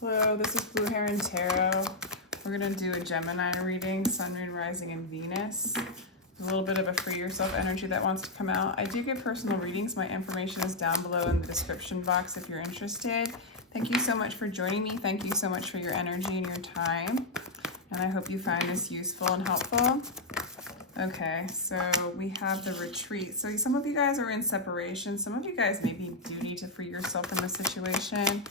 Hello, this is Blue Heron Tarot. We're going to do a Gemini reading, Sun, Moon, Rising, and Venus. A little bit of a free yourself energy that wants to come out. I do get personal readings. My information is down below in the description box if you're interested. Thank you so much for joining me. Thank you so much for your energy and your time. And I hope you find this useful and helpful. Okay, so we have the retreat. So some of you guys are in separation. Some of you guys maybe do need to free yourself from a situation.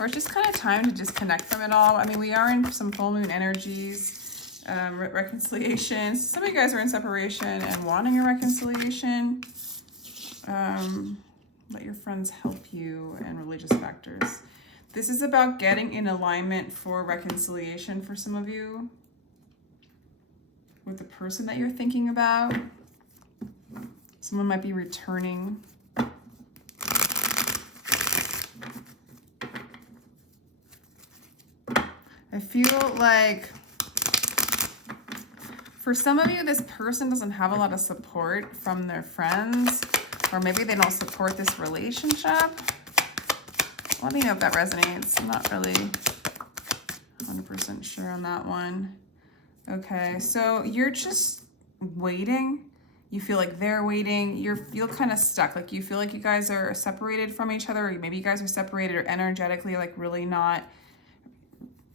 Or it's just kind of time to disconnect from it all. I mean, we are in some full moon energies, reconciliation. Some of you guys are in separation and wanting a reconciliation. Let your friends help you and religious factors. This is about getting in alignment for reconciliation for some of you with the person that you're thinking about. Someone might be returning. I feel like for some of you, this person doesn't have a lot of support from their friends, or maybe they don't support this relationship. Let me know if that resonates. I'm not really 100% sure on that one. Okay, so you're just waiting. You feel like they're waiting. You feel kind of stuck. Like you feel like you guys are separated from each other, or maybe you guys are separated or energetically like really not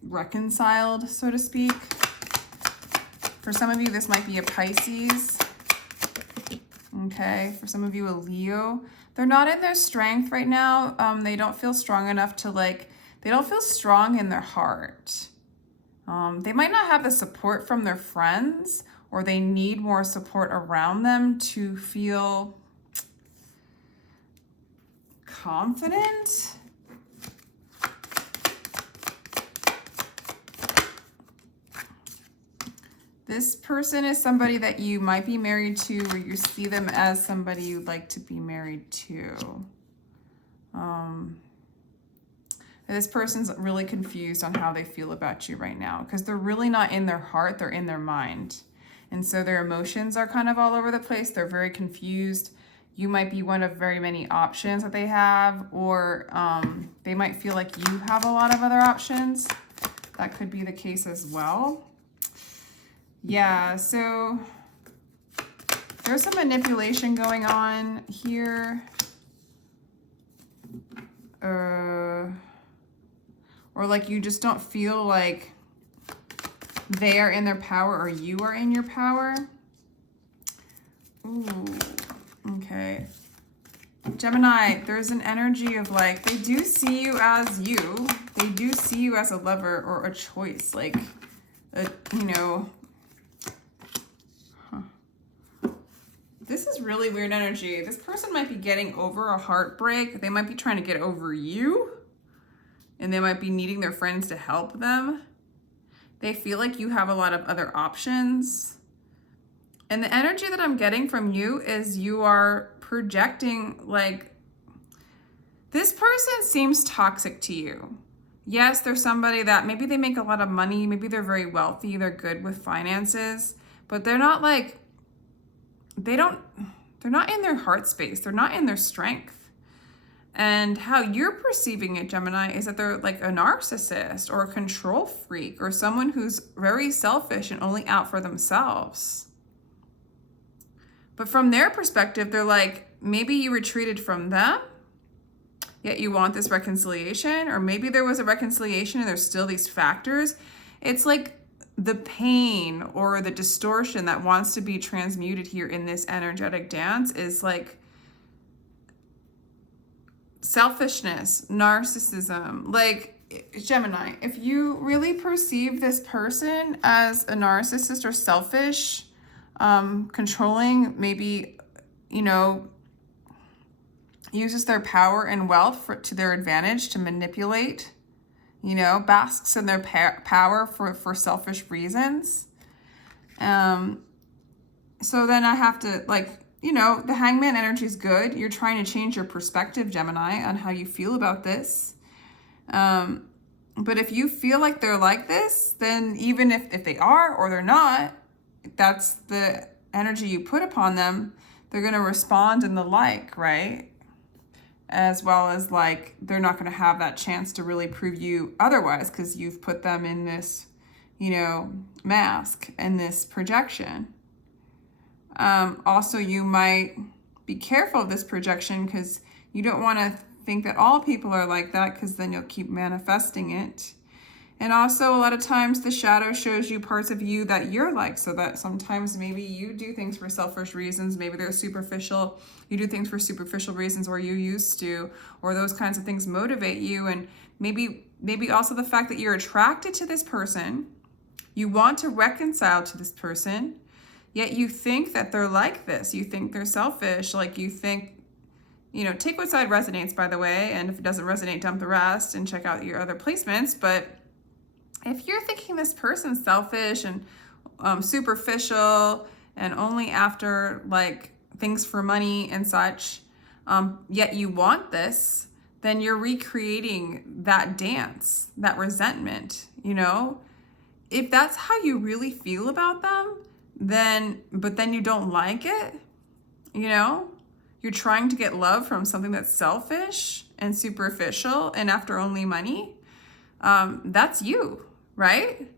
reconciled, so to speak. For some of you, this might be a Pisces. Okay, for some of you, a Leo. They're not in their strength right now. They don't feel strong enough to they don't feel strong in their heart. They might not have the support from their friends, or they need more support around them to feel confident. This person is somebody that you might be married to, or you see them as somebody you'd like to be married to. This person's really confused on how they feel about you right now, because they're really not in their heart, they're in their mind. And so their emotions are kind of all over the place. They're very confused. You might be one of very many options that they have, or they might feel like you have a lot of other options. That could be the case as well. Yeah, so there's some manipulation going on here. Or like you just don't feel like they are in their power or you are in your power. Ooh, okay. Gemini, there's an energy of like, they do see you as you. They do see you as a lover or a choice. Like, you know, this is really weird energy. This person might be getting over a heartbreak. They might be trying to get over you. And they might be needing their friends to help them. They feel like you have a lot of other options. And the energy that I'm getting from you is you are projecting like, this person seems toxic to you. Yes, they're somebody that maybe they make a lot of money. Maybe they're very wealthy. They're good with finances. But they're not like, they're not in their heart space. They're not in their strength. And how you're perceiving it, Gemini, is that they're like a narcissist or a control freak or someone who's very selfish and only out for themselves. But from their perspective, they're like, maybe you retreated from them, yet you want this reconciliation, or maybe there was a reconciliation and there's still these factors. It's like the pain or the distortion that wants to be transmuted here in this energetic dance is like selfishness, narcissism. Like, Gemini, if you really perceive this person as a narcissist or selfish, controlling, maybe, you know, uses their power and wealth to their advantage to manipulate, you know, basks in their power for selfish reasons. So then I have to, like, you know, the hangman energy is good. You're trying to change your perspective, Gemini, on how you feel about this. But if you feel like they're like this, then even if they are or they're not, that's the energy you put upon them. They're going to respond in the like, right? as well as like they're not going to have that chance to really prove you otherwise because you've put them in this, you know, mask and this projection. Also, you might be careful of this projection because you don't want to think that all people are like that, because then you'll keep manifesting it. And also, a lot of times the shadow shows you parts of you that you're like, so that sometimes maybe you do things for selfish reasons. Maybe they're superficial. You do things for superficial reasons, or you used to, or those kinds of things motivate you. And maybe also the fact that you're attracted to this person, you want to reconcile to this person, yet you think that they're like this. You think they're selfish. Like you think, you know, take what side resonates, by the way. And if it doesn't resonate, dump the rest and check out your other placements. But if you're thinking this person's selfish and superficial and only after like things for money and such, yet you want this, then you're recreating that dance, that resentment, you know? If that's how you really feel about them, but then you don't like it, you know? You're trying to get love from something that's selfish and superficial and after only money. That's you, right?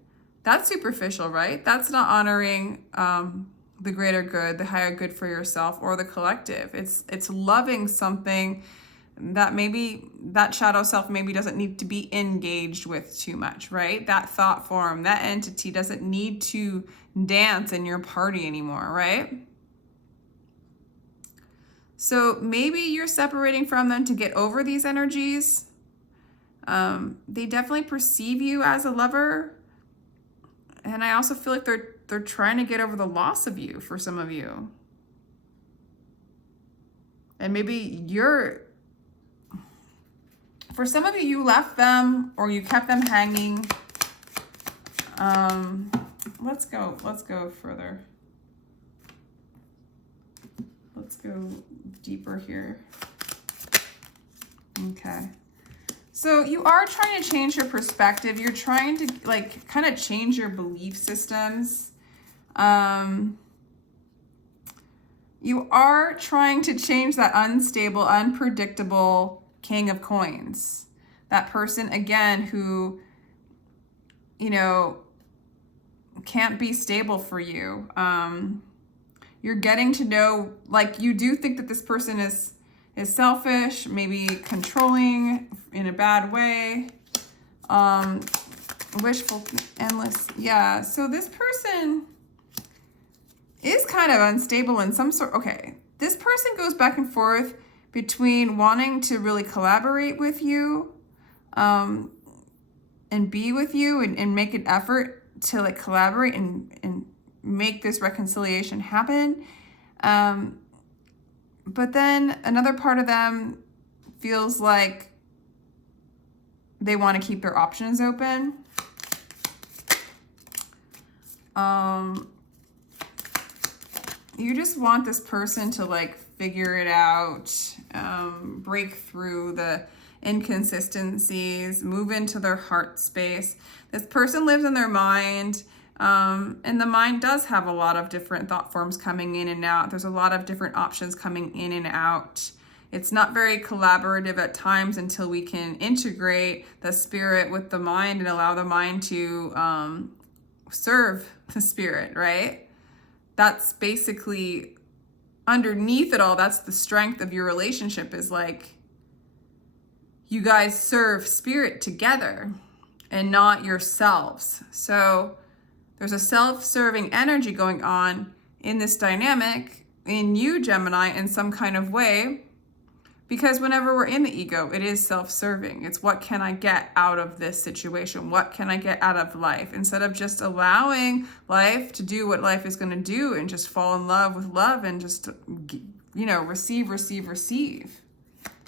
That's superficial, right? That's not honoring the greater good, the higher good for yourself or the collective. It's loving something that maybe that shadow self maybe doesn't need to be engaged with too much, right? That thought form, that entity doesn't need to dance in your party anymore, right? So maybe you're separating from them to get over these energies. They definitely perceive you as a lover. And I also feel like they're trying to get over the loss of you for some of you. And maybe for some of you, you left them or you kept them hanging. Let's go further. Let's go deeper here. Okay. So you are trying to change your perspective. You're trying to like kind of change your belief systems. You are trying to change that unstable, unpredictable King of Coins. That person, again, who, you know, can't be stable for you. You're getting to know, like, you do think that this person is selfish, maybe controlling in a bad way, wishful, endless. Yeah, so this person is kind of unstable in some sort. Okay, this person goes back and forth between wanting to really collaborate with you and be with you and make an effort to like collaborate and make this reconciliation happen. But then another part of them feels like they want to keep their options open. You just want this person to like figure it out, break through the inconsistencies, move into their heart space. This person lives in their mind. And the mind does have a lot of different thought forms coming in and out. There's a lot of different options coming in and out. It's not very collaborative at times until we can integrate the spirit with the mind and allow the mind to serve the spirit, right? That's basically underneath it all. That's the strength of your relationship, is like you guys serve spirit together and not yourselves. So there's a self-serving energy going on in this dynamic in you, Gemini, in some kind of way, because whenever we're in the ego, it is self-serving. It's what can I get out of this situation? What can I get out of life? Instead of just allowing life to do what life is going to do and just fall in love with love and just, you know, receive.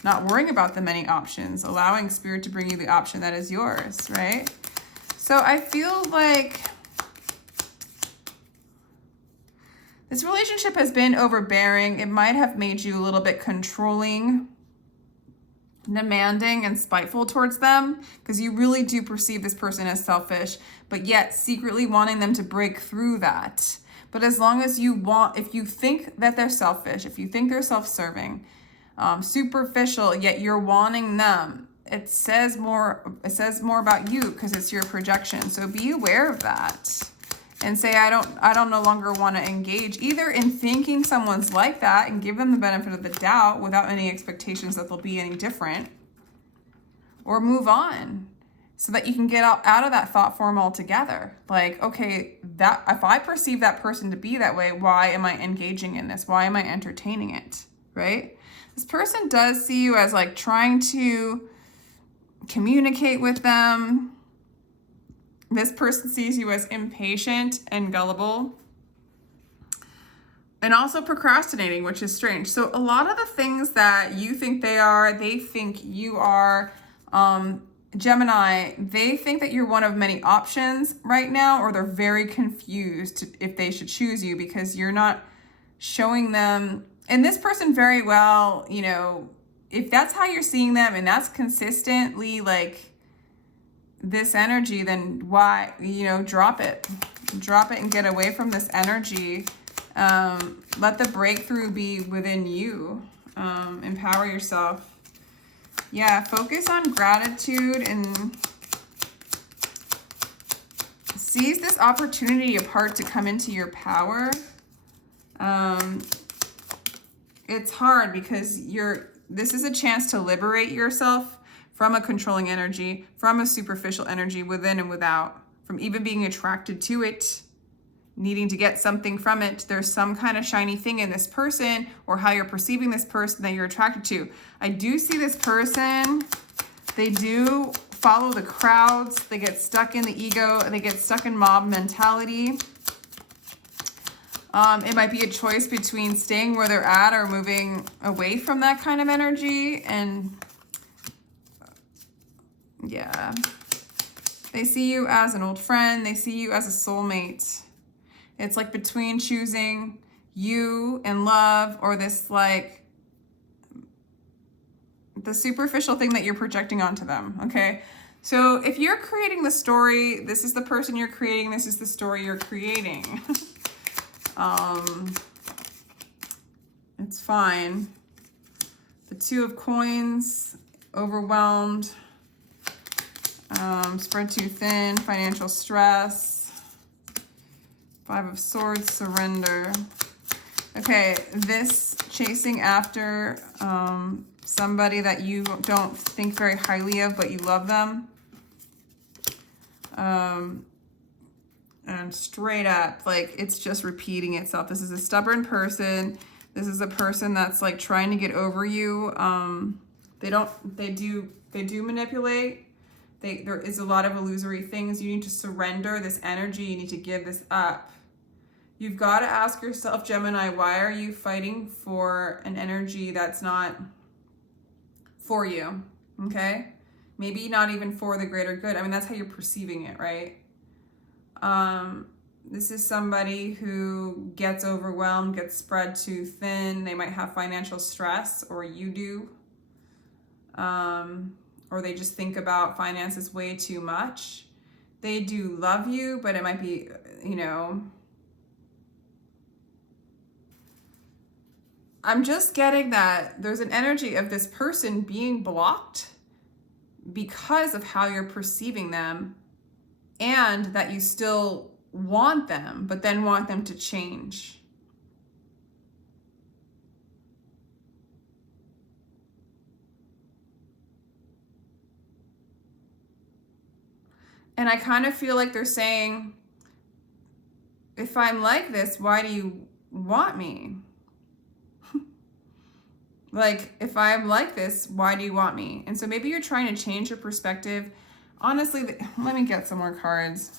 Not worrying about the many options, allowing spirit to bring you the option that is yours, right? So I feel like this relationship has been overbearing. It might have made you a little bit controlling, demanding, and spiteful towards them, because you really do perceive this person as selfish, but yet secretly wanting them to break through that. But as long as if you think that they're selfish, if you think they're self-serving, superficial, yet you're wanting them. It says more about you because it's your projection. So be aware of that and say, I don't no longer want to engage either in thinking someone's like that, and give them the benefit of the doubt without any expectations that they'll be any different, or move on so that you can get out of that thought form altogether. Like, okay, that if I perceive that person to be that way, why am I engaging in this? Why am I entertaining it, right? This person does see you as like trying to communicate with them. This person sees you as impatient and gullible, and also procrastinating, which is strange. So a lot of the things that you think they think you are. Gemini, they think that you're one of many options right now, or they're very confused if they should choose you because you're not showing them. And this person very well, you know, if that's how you're seeing them and that's consistently like this energy, then why, you know, drop it and get away from this energy. Let the breakthrough be within you. Empower yourself. Yeah, focus on gratitude and seize this opportunity apart to come into your power. It's hard because this is a chance to liberate yourself from a controlling energy, from a superficial energy within and without, from even being attracted to it, needing to get something from it. There's some kind of shiny thing in this person or how you're perceiving this person that you're attracted to. I do see this person, they do follow the crowds. They get stuck in the ego. They get stuck in mob mentality. It might be a choice between staying where they're at or moving away from that kind of energy. And yeah, they see you as an old friend. They see you as a soulmate. It's like between choosing you and love, or this like the superficial thing that you're projecting onto them. Okay. So if you're creating the story, this is the person you're creating. This is the story you're creating. It's fine. The Two of Coins, overwhelmed, spread too thin, financial stress, Five of Swords, surrender. Okay, this chasing after somebody that you don't think very highly of, but you love them. And straight up, like, it's just repeating itself. This is a stubborn person. This is a person that's like trying to get over you. They do manipulate. There is a lot of illusory things. You need to surrender this energy. You need to give this up. You've got to ask yourself, Gemini, why are you fighting for an energy that's not for you? Okay? Maybe not even for the greater good. I mean, that's how you're perceiving it, right? This is somebody who gets overwhelmed, gets spread too thin. They might have financial stress, or you do. Or they just think about finances way too much. They do love you, but it might be, you know, I'm just getting that there's an energy of this person being blocked because of how you're perceiving them, and that you still want them, but then want them to change. And I kind of feel like they're saying, if I'm like this, why do you want me? Like, if I'm like this, why do you want me? And so maybe you're trying to change your perspective. Honestly, let me get some more cards.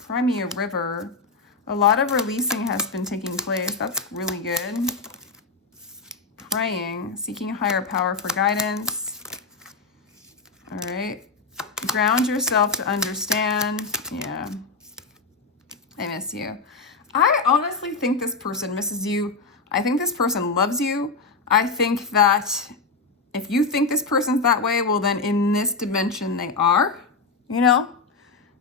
Cry me a river. A lot of releasing has been taking place. That's really good. Praying, seeking a higher power for guidance. All right. Ground yourself to understand. Yeah. I miss you. I honestly think this person misses you. I think this person loves you. I think that if you think this person's that way, well, then in this dimension they are, you know?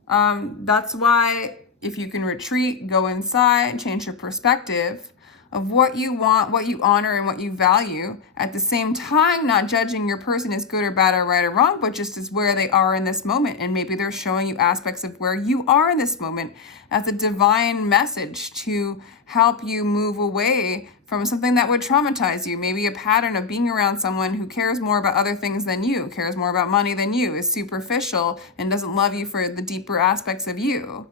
That's why if you can retreat, go inside, change your perspective. of what you want, what you honor, and what you value. At the same time, not judging your person as good or bad or right or wrong, but just as where they are in this moment. And maybe they're showing you aspects of where you are in this moment as a divine message to help you move away from something that would traumatize you. Maybe a pattern of being around someone who cares more about other things than you, cares more about money than you, is superficial, and doesn't love you for the deeper aspects of you.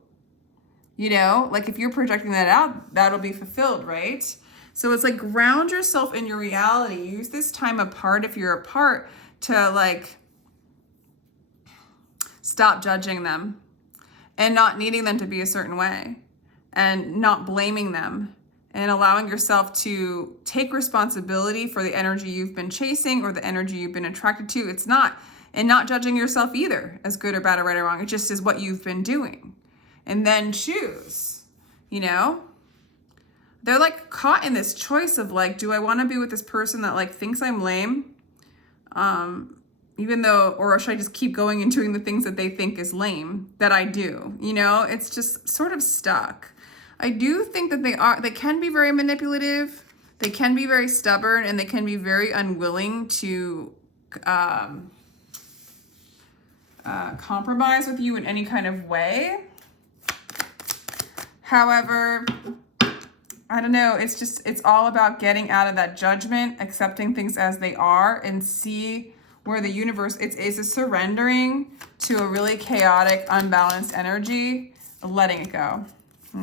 You know, like if you're projecting that out, that'll be fulfilled, right? So it's like ground yourself in your reality. Use this time apart, if you're apart, to like stop judging them and not needing them to be a certain way and not blaming them and allowing yourself to take responsibility for the energy you've been chasing or the energy you've been attracted to. It's not, and not judging yourself either as good or bad or right or wrong. It just is what you've been doing. And then choose, you know? They're like caught in this choice of like, do I want to be with this person that like thinks I'm lame? Even though, or should I just keep going and doing the things that they think is lame that I do? You know, it's just sort of stuck. I do think that they can be very manipulative. They can be very stubborn, and they can be very unwilling to compromise with you in any kind of way. However, I don't know, it's all about getting out of that judgment, accepting things as they are, and see where the universe, it's a surrendering to a really chaotic, unbalanced energy, letting it go.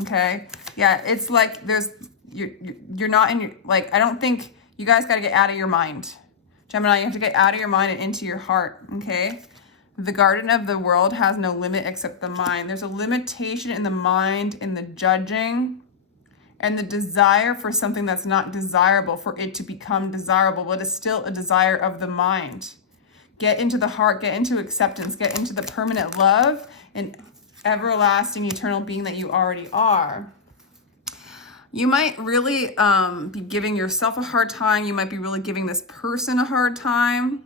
Okay? Yeah, it's like you're not in your, like, I don't think, you guys got to get out of your mind. Gemini, you have to get out of your mind and into your heart. Okay? The garden of the world has no limit except the mind. There's a limitation in the mind, in the judging, and the desire for something that's not desirable, for it to become desirable, but it's still a desire of the mind. Get into the heart, get into acceptance, get into the permanent love and everlasting eternal being that you already are. You might really be giving yourself a hard time. You might be really giving this person a hard time.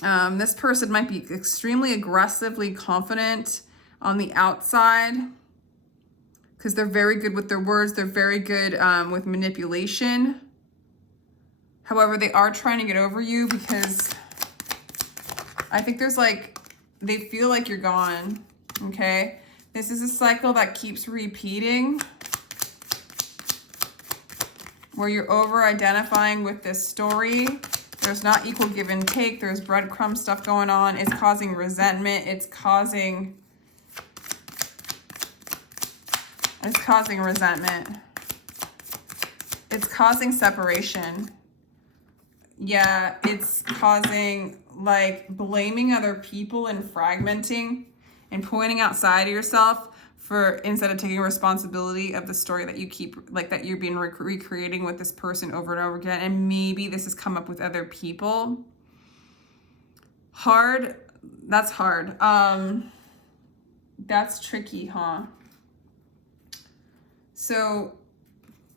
This person might be extremely aggressively confident on the outside because they're very good with their words. They're very good with manipulation. However, they are trying to get over you because I think there's like, they feel like you're gone, okay? This is a cycle that keeps repeating where you're over-identifying with this story. There's not equal give and take. There's breadcrumb stuff going on. It's causing resentment. It's causing resentment. It's causing separation. Yeah, it's causing like blaming other people and fragmenting and pointing outside of yourself for, instead of taking responsibility of the story that you keep, like that you're being recreating with this person over and over again. And maybe this has come up with other people. Hard. That's hard. That's tricky, huh? So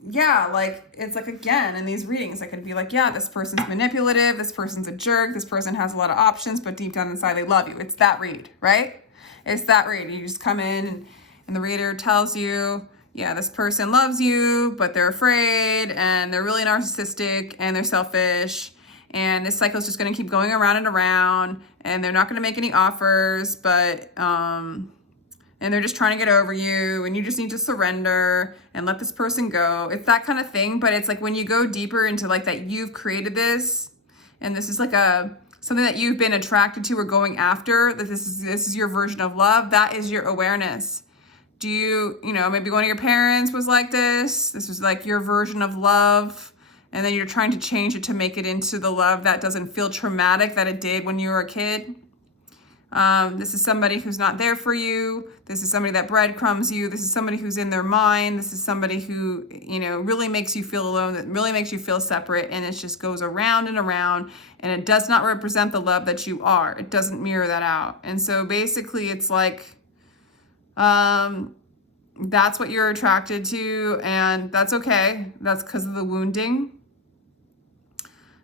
yeah, like, it's like, again, in these readings, I could be like, yeah, this person's manipulative, this person's a jerk, this person has a lot of options, but deep down inside, they love you. It's that read, right? It's that read. You just come in and the reader tells you, yeah, this person loves you, but they're afraid, and they're really narcissistic, and they're selfish, and this cycle is just going to keep going around and around, and they're not going to make any offers, but, and they're just trying to get over you, and you just need to surrender and let this person go. It's that kind of thing. But it's like when you go deeper into like that, you've created this, and this is like something that you've been attracted to or going after, that this is your version of love. That is your awareness. Do you know, maybe one of your parents was like this. This was like your version of love. And then you're trying to change it to make it into the love that doesn't feel traumatic that it did when you were a kid. This is somebody who's not there for you. This is somebody that breadcrumbs you. This is somebody who's in their mind. This is somebody who, you know, really makes you feel alone, that really makes you feel separate. And it just goes around and around, and it does not represent the love that you are. It doesn't mirror that out. And so basically it's like, that's what you're attracted to, and that's okay. That's because of the wounding.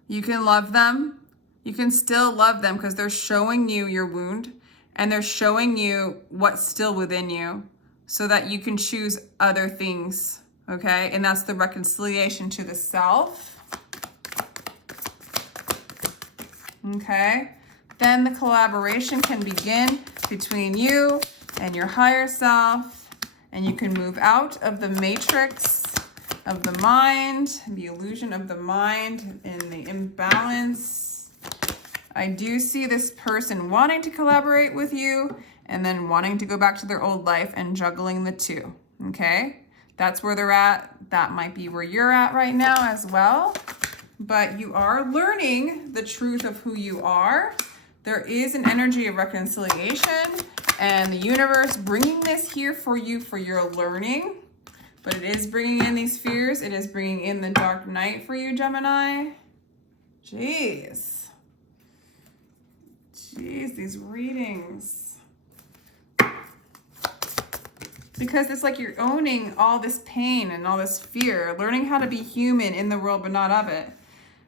You can love them. You can still love them because they're showing you your wound, and they're showing you what's still within you so that you can choose other things, Okay, and that's the reconciliation to the self. Okay, then the collaboration can begin between you and your higher self, and you can move out of the matrix of the mind, the illusion of the mind, and the imbalance. I do see this person wanting to collaborate with you and then wanting to go back to their old life and juggling the two, okay? That's where they're at. That might be where you're at right now as well. But you are learning the truth of who you are. There is an energy of reconciliation and the universe bringing this here for you for your learning. But it is bringing in these fears. It is bringing in the dark night for you, Gemini. Jeez, these readings. Because it's like you're owning all this pain and all this fear, learning how to be human in the world but not of it.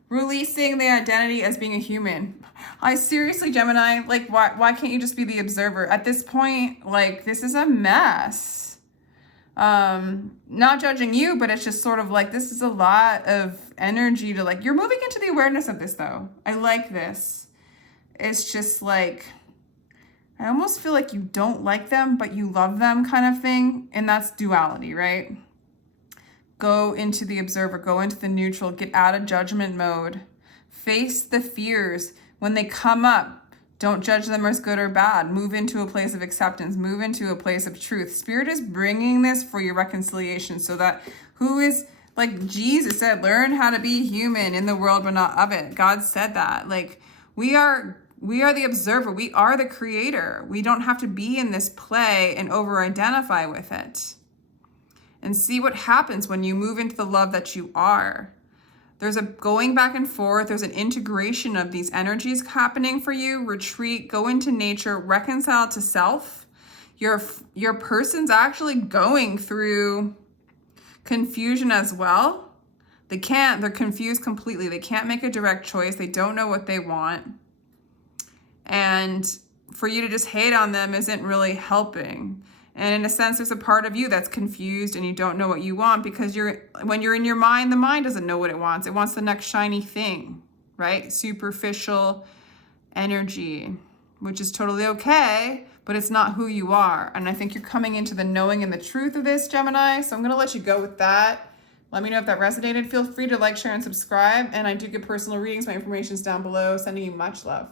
Releasing the identity as being a human. I seriously, Gemini, like why can't you just be the observer? At this point, like this is a mess. Not judging you, but it's just sort of like this is a lot of energy to like, you're moving into the awareness of this though. I like this. It's just like, I almost feel like you don't like them, but you love them kind of thing. And that's duality, right? Go into the observer, go into the neutral, get out of judgment mode. Face the fears. When they come up, don't judge them as good or bad. Move into a place of acceptance. Move into a place of truth. Spirit is bringing this for your reconciliation so that who is, like Jesus said, learn how to be human in the world, but not of it. God said that. Like we are the observer. We are the creator. We don't have to be in this play and over-identify with it. And see what happens when you move into the love that you are. There's a going back and forth. There's an integration of these energies happening for you. Retreat, go into nature, reconcile to self. Your person's actually going through confusion as well. They're confused completely. They can't make a direct choice. They don't know what they want. And for you to just hate on them isn't really helping. And in a sense, there's a part of you that's confused and you don't know what you want because when you're in your mind, the mind doesn't know what it wants. It wants the next shiny thing, right? Superficial energy, which is totally okay, but it's not who you are. And I think you're coming into the knowing and the truth of this, Gemini. So I'm going to let you go with that. Let me know if that resonated. Feel free to like, share, and subscribe. And I do get personal readings. My information is down below. Sending you much love.